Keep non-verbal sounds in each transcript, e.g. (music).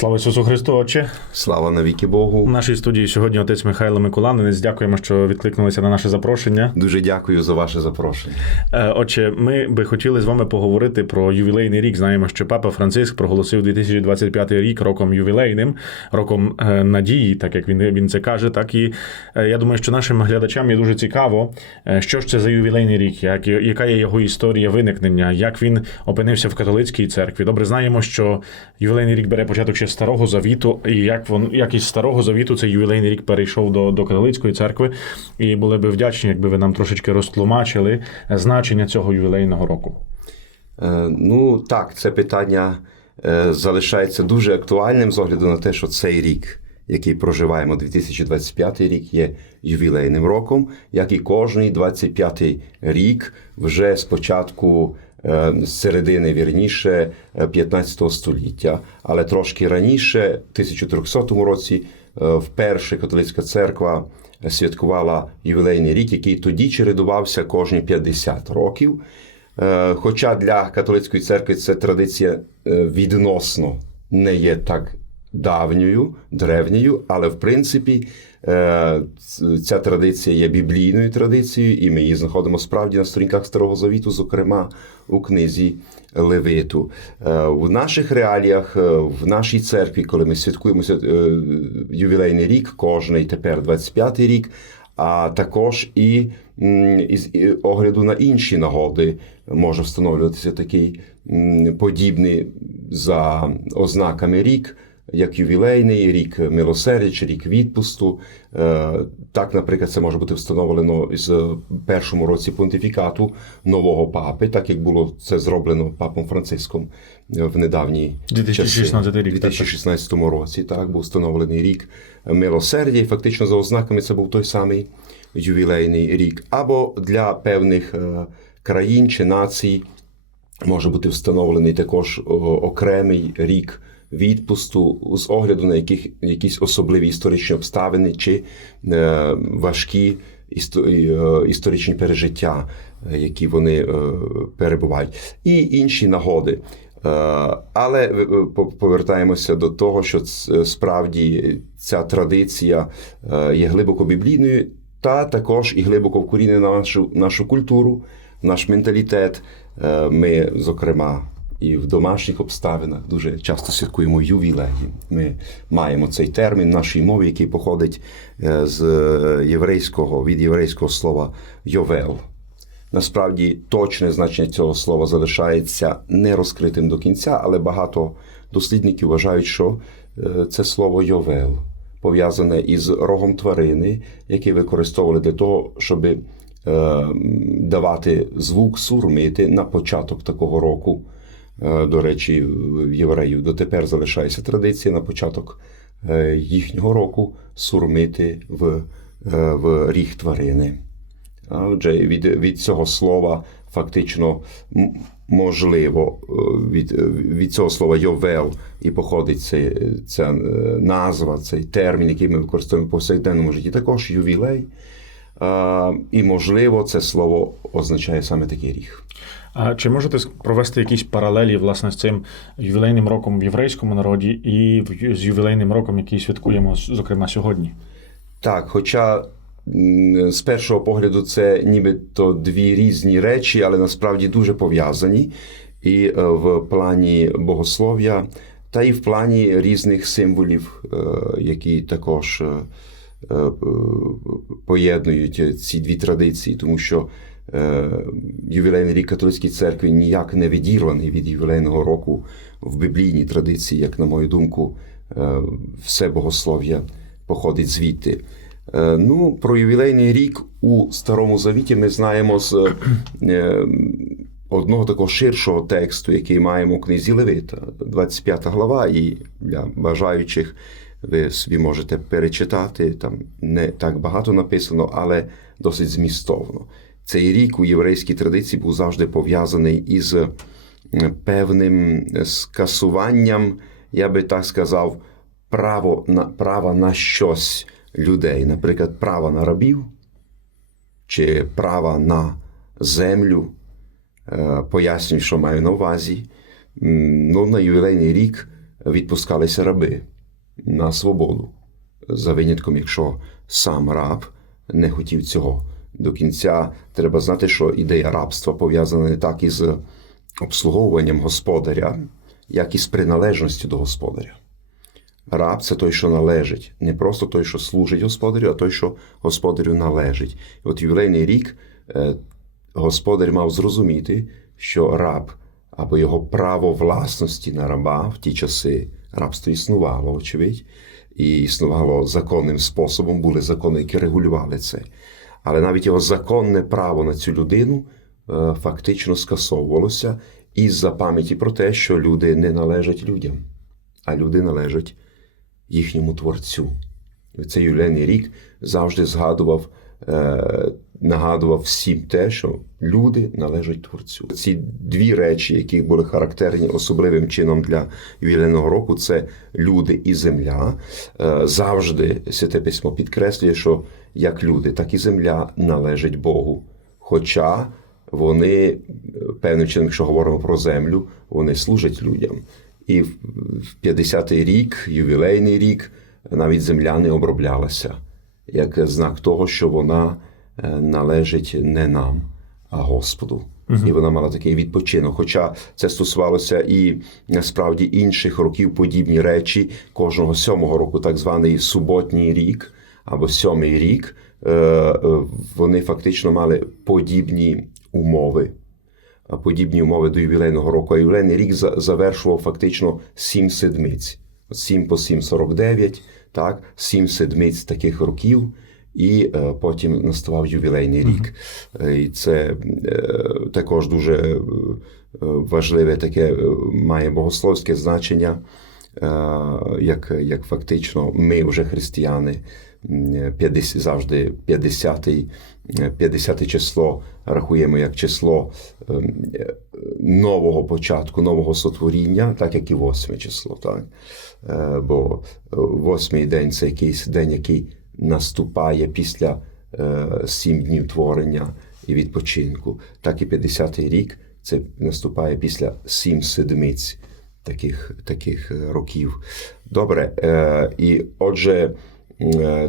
Слава Ісусу Христу, Отче! Слава навіки Богу. нашій студії сьогодні отець Михайло Миколанинець. Дякуємо, що відкликнулися на наше запрошення. Дуже дякую за ваше запрошення. Е, Отче, ми би хотіли з вами поговорити про ювілейний рік. Знаємо, що Папа Франциск проголосив 2025 рік роком ювілейним, роком е, надії, так як він, він це каже. Так і е, я думаю, що нашим глядачам є дуже цікаво, що ж це за ювілейний рік, як, яка є його історія виникнення, як він опинився в католицькій церкві. Добре знаємо, що ювілейний рік бере початок ще старого завіту, і як він, як із старого завіту цей ювілейний рік перейшов до, до католицької церкви. І були би вдячні, якби ви нам трошечки розтлумачили значення цього ювілейного року. Е, Ну так, це питання е, залишається дуже актуальним з огляду на те, що цей рік, який проживаємо, 2025 рік, є ювілейним роком, як і кожний 25-й рік вже з початку. Е, З середини вірніше е, 15 століття, але трошки раніше, в 1300 році, е, вперше католицька церква святкувала ювілейний рік, який тоді чередувався кожні 50 років. Е, Хоча для католицької церкви ця традиція е, відносно не є так давньою, древньою, але в принципі е, ця традиція є біблійною традицією, і ми її знаходимо справді на сторінках Старого Завіту, зокрема у книзі Левиту. Е, В наших реаліях, е, в нашій церкві, коли ми святкуємо ювілейний рік, кожний тепер 25-й рік, а також і із огляду на інші нагоди може встановлюватися такий подібний за ознаками рік, як ювілейний, рік милосердя чи рік відпусту. Е, Так, наприклад, це може бути встановлено з першому році понтифікату нового папи, так як було це зроблено папом Франциском е, в недавній 2016 часи. рік, так, так. 2016 році. Так був встановлений рік милосердя, і фактично за ознаками це був той самий ювілейний рік. Або для певних е, країн чи націй може бути встановлений також окремий рік відпусту з огляду на яких, якісь особливі історичні обставини чи е, важкі е, історичні пережиття, е, які вони е, перебувають, і інші нагоди. Але повертаємося до того, що справді ця традиція є глибоко біблійною, та також і глибоко вкорінена нашу, нашу культуру, наш менталітет. Ми, зокрема, і в домашніх обставинах дуже часто святкуємо ювілеї. Ми маємо цей термін в нашій мові, який походить е, з єврейського від єврейського слова йовел. Насправді точне значення цього слова залишається не розкритим до кінця, але багато дослідників вважають, що е, це слово йовел пов'язане із рогом тварини, який використовували для того, щоб е, давати звук сурмити на початок такого року. Е, До речі, в євреїв дотепер залишається традиція на початок е, їхнього року сурмити в, е, в ріг тварини. Отже, від, від цього слова фактично можливо, від, від цього слова йовел і походить ця е, назва, цей термін, який ми використовуємо в повсякденному житті, також ювілей. І, можливо, це слово означає саме такий ріг. А чи можете провести якісь паралелі власне з цим ювілейним роком в єврейському народі і з ювілейним роком, який святкуємо, зокрема сьогодні? Так, хоча з першого погляду це нібито дві різні речі, але насправді дуже пов'язані. І е, в плані богослов'я, та і в плані різних символів, е, які також е, поєднують ці дві традиції, тому що ювілейний рік католицькій церкви ніяк не відірваний від ювілейного року в біблійній традиції, як на мою думку, е, все богослов'я походить звідти. Е, Ну, про ювілейний рік у Старому Завіті ми знаємо з е, одного такого ширшого тексту, який маємо у книзі Левита, 25 глава, і для бажаючих ви собі можете перечитати. Там не так багато написано, але досить змістовно. Цей рік у єврейській традиції був завжди пов'язаний із е, певним скасуванням, я би так сказав, право на, права на щось людей, наприклад, права на рабів чи права на землю Е, Пояснюю, що маю на увазі. Ну, на ювілейний рік відпускалися раби на свободу. За винятком, якщо сам раб не хотів цього. До кінця треба знати, що ідея рабства пов'язана не так із обслуговуванням господаря, як і з приналежністю до господаря. Раб це той, що належить, не просто той, що служить господарю, а той, що господарю належить. І от ювілейний рік е, господар мав зрозуміти, що раб або його право власності на раба в ті часи рабство існувало, очевидь, і існувало законним способом, були закони, які регулювали це. Але навіть його законне право на цю людину е, фактично скасовувалося із-за пам'яті про те, що люди не належать людям, а люди належать їхньому творцю. Цей ювілейний рік завжди згадував, е, нагадував всім те, що люди належать творцю. Ці дві речі, які були характерні особливим чином для ювілейного року, це люди і земля. Е, завжди святе письмо підкреслює, що як люди, так і земля належать Богу. Хоча вони певним чином, якщо говоримо про землю, вони служать людям. І в в 50-й рік, ювілейний рік, навіть земля не оброблялася, як знак того, що вона належить не нам, а Господу. І вона мала такий відпочинок. Хоча це стосувалося і насправді інших років подібні речі, кожного сьомого року, так званий суботній рік або сьомий рік, е, е, вони фактично мали подібні умови подібні умови до ювілейного року. А ювілейний рік завершував фактично сім седмиць. Сім по сім 49, так, сім седмиць таких років, і е, потім наставав ювілейний рік. Е, І це е, також дуже важливе таке має богословське значення, е, як, як фактично ми вже християни. 50, завжди 50 50 число рахуємо як число ем, нового початку, нового сотворіння, так як і восьме число. Так? Бо восьмий день це якийсь день, який наступає після е, сім днів творення і відпочинку. Так і 50-й рік це наступає після сім седмиць таких, таких е, років. Добре, е, і отже.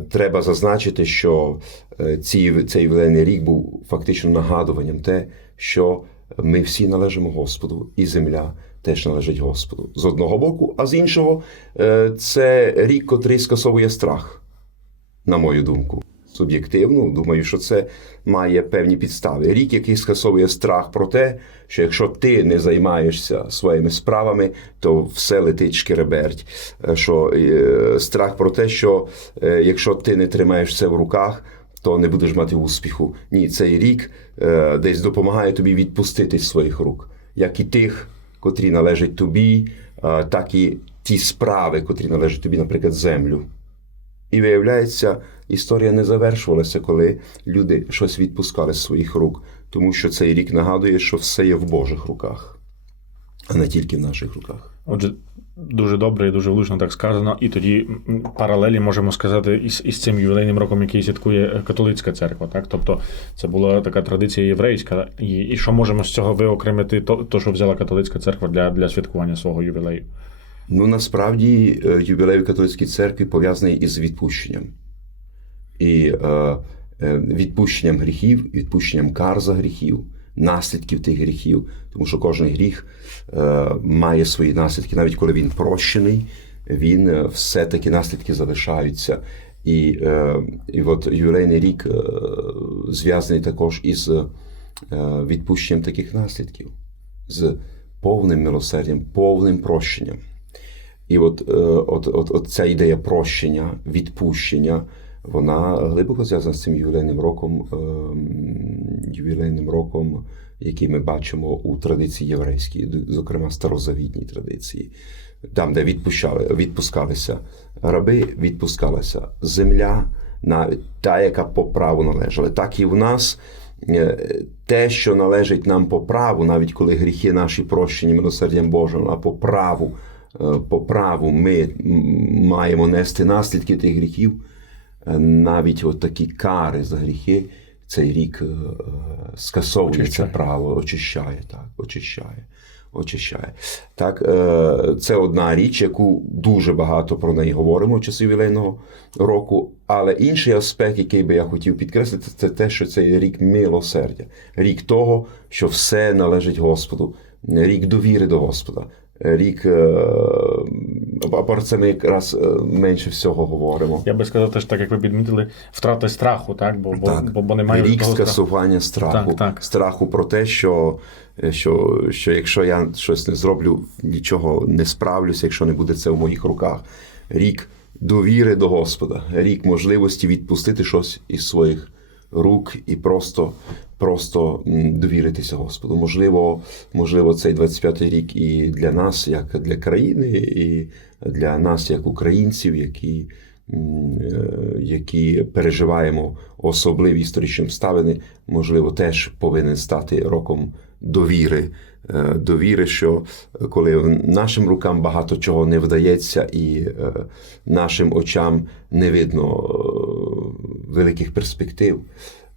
Треба зазначити, що ці, цей ювілейний рік був фактично нагадуванням те, що ми всі належимо Господу, і земля теж належить Господу з одного боку, а з іншого, це рік, котрий скасовує страх, на мою думку. Суб'єктивно, думаю, що це має певні підстави. Рік, який скасовує страх про те, що якщо ти не займаєшся своїми справами, то все летить шкереберть. Е, Що е, страх про те, що е, якщо ти не тримаєш це в руках, то не будеш мати успіху. Ні, цей рік десь допомагає тобі відпустити з своїх рук, як і тих, котрі належать тобі, так і ті справи, котрі належать тобі, наприклад, землю. І виявляється, історія не завершувалася, коли люди щось відпускали з своїх рук, тому що цей рік нагадує, що все є в Божих руках, а не тільки в наших руках. Отже, дуже добре і дуже влучно так сказано. І тоді паралелі можемо сказати із, із цим ювілейним роком, який святкує е, католицька церква. Так? Тобто це була така традиція єврейська. І, і що можемо з цього виокремити, то, то що взяла католицька церква для, для святкування свого ювілею. Ну, насправді, е, ювілей в католицькій церкві пов'язаний із відпущенням. І е, е, відпущенням гріхів, відпущенням кар за гріхів, наслідків тих гріхів, тому що кожен гріх е, має свої наслідки, навіть коли він прощений, він е, все-таки наслідки залишаються. І, е, і от ювілейний рік е, зв'язаний також із е, відпущенням таких наслідків, з повним милосердям, повним прощенням. І от, е, от, от, от ця ідея прощення, відпущення, вона глибоко зв'язана з цим ювілейним роком, ем, ювілейним роком, який ми бачимо у традиції єврейській, зокрема старозавітній традиції, там, де відпущали, відпускалися раби, відпускалася земля, навіть та, яка по праву належала. Так і в нас е, те, що належить нам по праву, навіть коли гріхи наші прощені милосердям Божим, а по праву, е, по праву ми маємо нести наслідки тих гріхів, е, навіть от такі кари за гріхи. Цей рік е, е, скасовує це право, очищає так. очищає. Очищає. Так, е, це одна річ, яку дуже багато про неї говоримо в часі ювілейного року. Але інший аспект, який би я хотів підкреслити, це те, що це рік милосердя, рік того, що все належить Господу, рік довіри до Господа, рік е, про це ми якраз е, менше всього говоримо. Я би сказав, теж так, як ви підмітили, втрати страху, так? Бо, бо, Так. бо, бо немає Рік того страху. скасування страху. Так, так. Страху про те, що, що, що якщо я щось не зроблю, нічого не справлюся, якщо не буде це в моїх руках. Рік довіри до Господа, рік можливості відпустити щось із своїх рук і просто, просто довіритися Господу. Можливо, можливо, цей 25-й рік і для нас, як для країни, і для нас, як українців, які е, які переживаємо особливі історичні обставини, можливо, теж повинен стати роком довіри. Е, Довіри, що коли нашим рукам багато чого не вдається, і е, нашим очам не видно великих перспектив,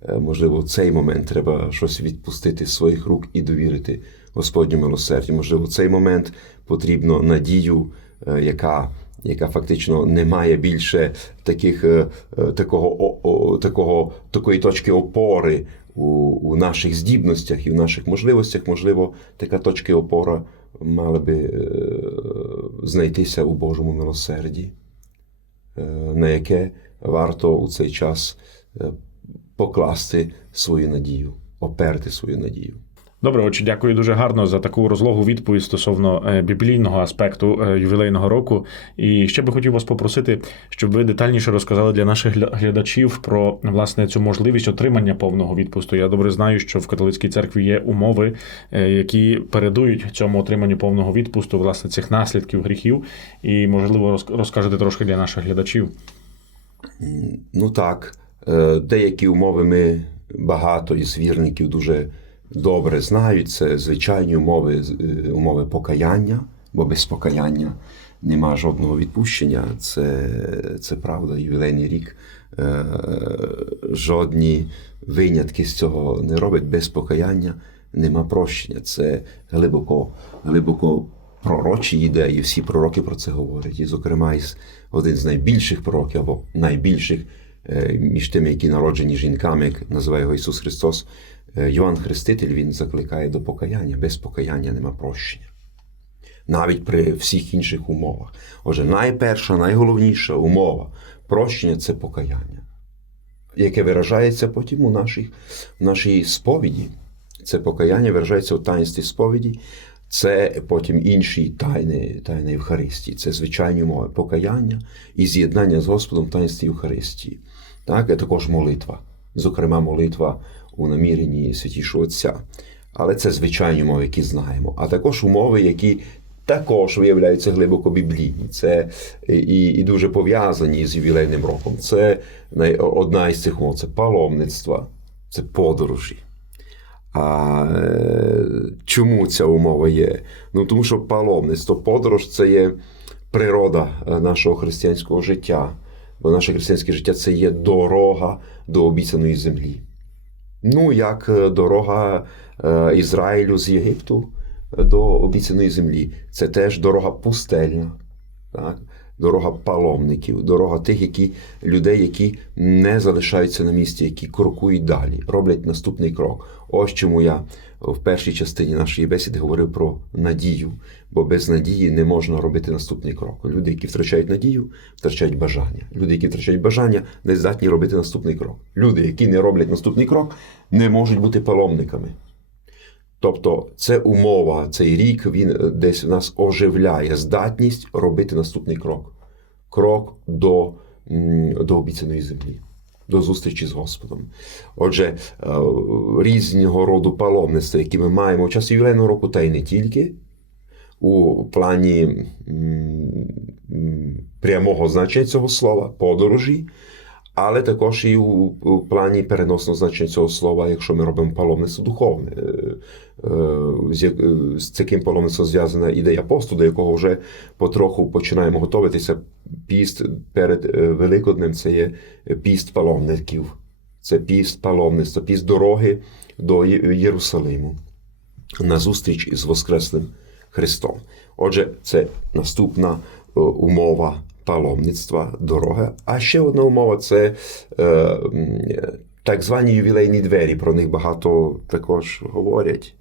е, можливо, в цей момент треба щось відпустити з своїх рук і довірити Господню милосердю. Можливо, в цей момент потрібно надію, е, яка яка фактично не має більше таких, е, такого, такого, такої точки опори у, у наших здібностях і в наших можливостях. Можливо, така точка опора мала би знайтися у Божому милосерді, на яке варто у цей час е, покласти свою надію, оперти свою надію. Добре, отже, дякую дуже гарно за таку розлогу відповідь стосовно е, біблійного аспекту е, ювілейного року. І ще би хотів вас попросити, щоб ви детальніше розказали для наших глядачів про власне цю можливість отримання повного відпусту. Я добре знаю, що в католицькій церкві є умови, які передують цьому отриманню повного відпусту, власне, цих наслідків гріхів. І можливо розкажете трошки для наших глядачів. Ну так, е, деякі умови ми багато із вірників дуже добре знають. Це звичайні умови, е, умови покаяння, бо без покаяння нема жодного відпущення. Це, це правда, ювілейний рік. Е, Жодні винятки з цього не робить. Без покаяння нема прощення. Це глибоко, глибоко пророчі ідеї, всі пророки про це говорять. І, зокрема, із один з найбільших пророків або найбільших е, між тими, які народжені жінками, як називає його Ісус Христос, е, Йоанн Хреститель, він закликає до покаяння. Без покаяння нема прощення. Навіть при всіх інших умовах. Отже, найперша, найголовніша умова прощення це покаяння, яке виражається потім у нашій, в нашій сповіді. Це покаяння виражається у таїнстві сповіді, це потім інші тайни, тайни Євхаристії. Це звичайні умови покаяння і з'єднання з Господом в таїнстві Євхаристії. Так, і також молитва, зокрема, молитва у наміренні святішого Отця. Але це звичайні умови, які знаємо, а також умови, які також виявляються глибоко біблійні. Це і, і дуже пов'язані з ювілейним роком. Це одна із цих умов це паломництва, це подорожі. А е, чому ця умова є? Ну тому що паломництво, подорож це є природа е, нашого християнського життя. Бо наше християнське життя це є дорога до обіцяної землі. Ну, як е, дорога Ізраїлю з Єгипту до обіцяної землі. Це теж дорога пустельна, так? Дорога паломників, дорога тих, які, людей, які не залишаються на місці, які крокують далі, роблять наступний крок. Ось чому я в першій частині нашої бесіди говорив про надію, бо без надії не можна робити наступний крок. Люди, які втрачають надію, втрачають бажання. Люди, які втрачають бажання, не здатні робити наступний крок. Люди, які не роблять наступний крок, не можуть бути паломниками. Тобто це умова, цей рік він е, десь в нас оживляє здатність робити наступний крок. Крок до, до обіцяної землі, до зустрічі з Господом. Отже, е, різного роду паломництва, які ми маємо в час ювілейного року, та й не тільки, у плані прямого значення цього слова, подорожі, але також і у, у плані переносного значення цього слова, якщо ми робимо паломництво духовне. Е, З, як- е, таким паломництвом зв'язана ідея посту, до якого вже потроху починаємо готуватися. Піст перед е, Великоднем це є піст паломників, це піст паломництва, піст дороги до Єрусалиму. на зустріч із Воскреслим Христом. Отже, це наступна умова паломництва, дороги. А ще одна умова це е, так звані ювілейні двері. Про них багато також говорять.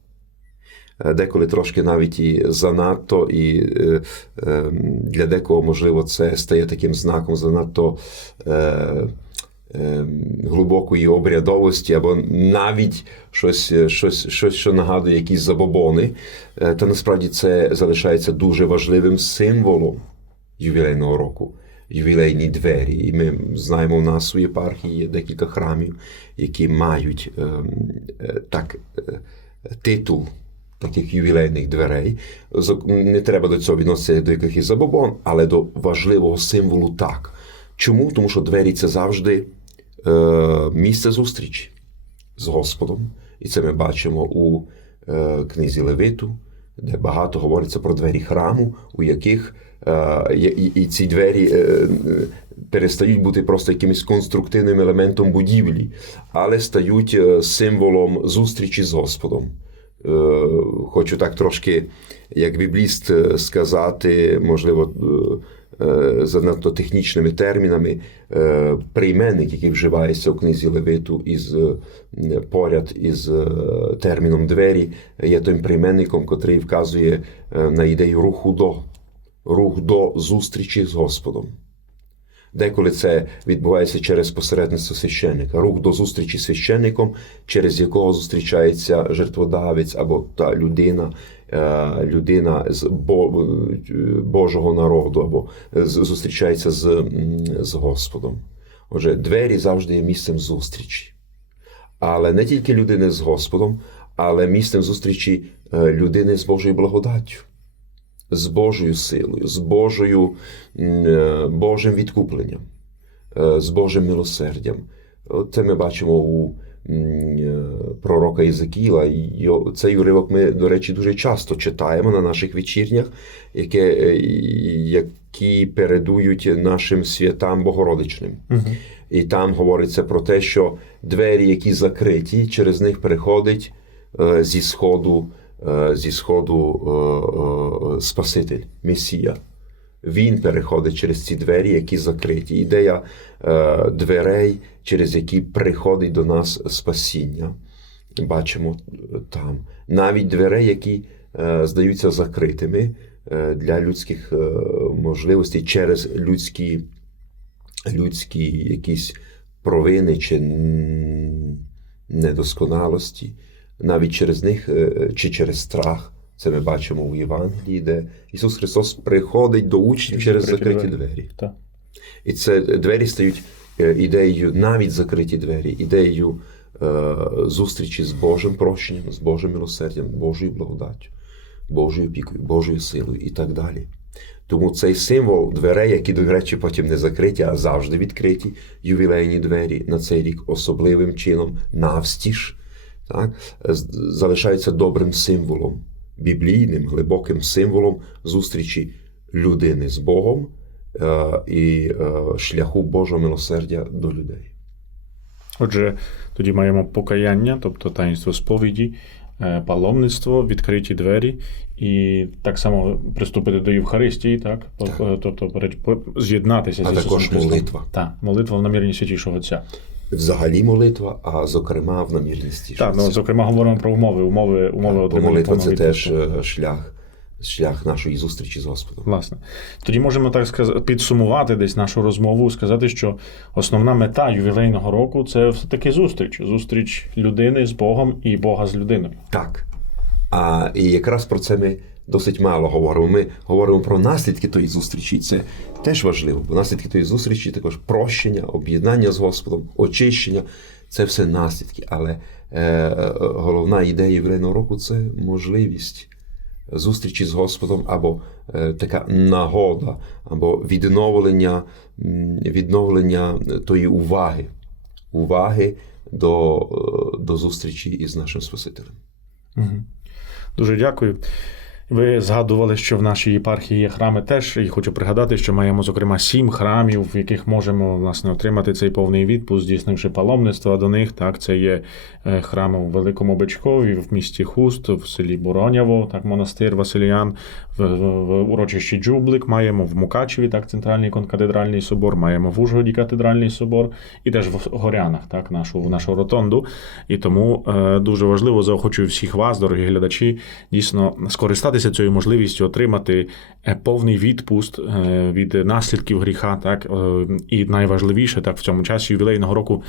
Е, Деколи трошки навіть і занадто, і е, е, для декого, можливо, це стає таким знаком занадто е, е, глибокої обрядовості, або навіть щось, щось, щось, що нагадує якісь забобони. Та насправді це залишається дуже важливим символом ювілейного року. Ювілейні двері. І ми знаємо, у нас у єпархії є декілька храмів, які мають ем, е, так, е, титул таких ювілейних дверей. Не треба до цього відноситися до якихось забобон, але до важливого символу так. Чому? Тому що двері це завжди е, місце зустрічі з Господом. І це ми бачимо у е, книзі Левиту, де багато говориться про двері храму, у яких е, і, і- ці двері е, перестають бути просто якимось конструктивним елементом будівлі, але стають е, символом зустрічі з Господом. Е, Хочу так трошки, як бібліст, е, сказати, можливо, е, занадто технічними термінами, прийменник, який вживається у книзі Левиту із поряд із терміном двері, є тим прийменником, котрий вказує на ідею руху до, рух до зустрічі з Господом. Деколи це відбувається через посередництво священника, рух до зустрічі священником, через якого зустрічається жертводавець або та людина, е, людина з е, Божого народу, або зустрічається з, з Господом. Отже, двері завжди є місцем зустрічі. Але не тільки людини з Господом, але місцем зустрічі е, людини з Божою благодаттю з Божою силою, з Божою, е, Божим відкупленням, е, з Божим милосердям. Це ми бачимо у е, пророка Єзекіла. Цей уривок ми, до речі, дуже часто читаємо на наших вечірнях, яке, е, які передують нашим святам Богородичним. І там говориться про те, що двері, які закриті, через них переходить е, зі сходу, зі сходу е, е, Спаситель, Месія. Він переходить через ці двері, які закриті. Ідея е, дверей, через які приходить до нас спасіння. Бачимо е, там. Навіть дверей, які е, здаються закритими е, для людських е, можливостей через людські людські якісь провини чи недосконалості, навіть через них е, чи через страх. Це ми бачимо у Євангелії, де Ісус Христос приходить до учнів через Закриті двері. двері. Так. І це двері стають е, ідеєю, навіть закриті двері, ідеєю е, зустрічі з Божим прощенням, з Божим милосердям, Божою благодаттю, Божою опікою, Божою силою і так далі. Тому цей символ дверей, які, до речі, потім не закриті, а завжди відкриті, ювілейні двері на цей рік особливим чином навстіж, так, з- залишаються добрим символом, біблійним, глибоким символом зустрічі людини з Богом е, і е, шляху Божого милосердя до людей. Отже, тоді маємо покаяння, тобто таїнство сповіді, е, паломництво, відкриті двері, і так само приступити до Євхаристії, так? По- Тобто з'єднатися А з Ісусом також Христом. молитва. Так, молитва в намірні святішого Отця. Взагалі молитва, а зокрема в намірності. Так, ну, зокрема, говоримо про умови. Умови, умови отримання молитва це теж е, шлях, шлях нашої зустрічі з Господом. Власне. Тоді можемо так сказати, підсумувати десь нашу розмову, сказати, що основна мета ювілейного року це все-таки зустріч. Зустріч людини з Богом і Бога з людиною. Так. А і якраз про це ми досить мало говоримо. Ми говоримо про наслідки тої зустрічі. Це теж важливо, бо наслідки тої зустрічі також прощення, об'єднання з Господом, очищення це все наслідки. Але е, головна ідея ювілейного року це можливість зустрічі з Господом або е, така нагода, або відновлення, відновлення тої уваги, уваги до, е, до зустрічі із нашим Спасителем. Дуже дякую. Ви згадували, що в нашій єпархії є храми теж, і хочу пригадати, що маємо, зокрема, сім храмів, в яких можемо власне отримати цей повний відпуск, здійснивши паломництво до них. Так, це є е, храм у Великому Бичкові, в місті Хуст, в селі Бороняво, так, монастир Василіян, в, в, урочищі Джублик маємо в Мукачеві, так, центральний конкатедральний собор, маємо в Ужгороді катедральний собор, і теж в Горянах, так, нашу, в нашу ротонду. І тому е, дуже важливо заохочую всіх вас, дорогі глядачі, дійсно скористатися цією можливістю отримати е, повний відпуст е, від наслідків гріха, так е, і найважливіше, так в цьому часі ювілейного року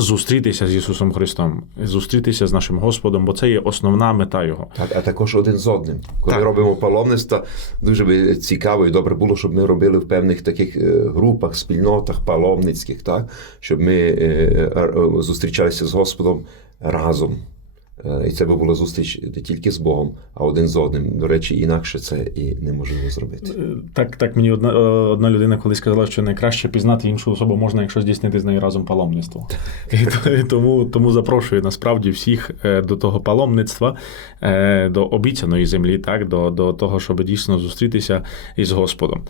зустрітися з Ісусом Христом, зустрітися з нашим Господом, бо це є основна мета Його. Так, а також один з одним. Коли Так. робимо паломництва, дуже би цікаво і добре було, щоб ми робили в певних таких е, групах, спільнотах паломницьких, так? щоб ми е, е, зустрічалися з Господом разом. Е, І це би була зустріч не тільки з Богом, а один з одним. До речі, інакше це і неможливо зробити. Е, Так, так мені одна, е, одна людина колись сказала, що найкраще пізнати іншу особу можна, якщо здійснити з нею разом паломництво. (laughs) І тому, тому запрошую насправді всіх до того паломництва, до обіцяної землі, так, до, до того, щоб дійсно зустрітися із Господом.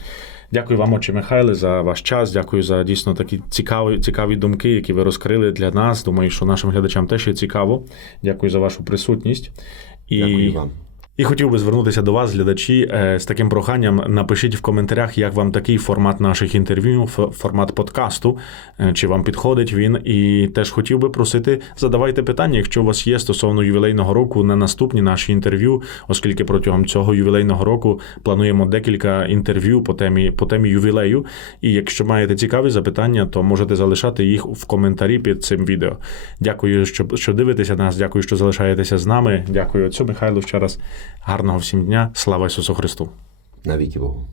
Дякую вам, отче Михайле, за ваш час. Дякую за дійсно такі цікаві, цікаві думки, які ви розкрили для нас. Думаю, що нашим глядачам теж є цікаво. Дякую за вашу присутність. І... Дякую вам. І хотів би звернутися до вас, глядачі, е, з таким проханням. Напишіть в коментарях, як вам такий формат наших інтерв'ю, формат подкасту, е, чи вам підходить він. І теж хотів би просити, задавайте питання, якщо у вас є стосовно ювілейного року на наступні наші інтерв'ю, оскільки протягом цього ювілейного року плануємо декілька інтерв'ю по темі, по темі ювілею. І якщо маєте цікаві запитання, то можете залишати їх в коментарі під цим відео. Дякую, що, що дивитеся нас. Дякую, що залишаєтеся з нами. Дякую отцю Михайлу ще раз. Гарного всім дня. Слава Ісусу Христу! Навіки Богу.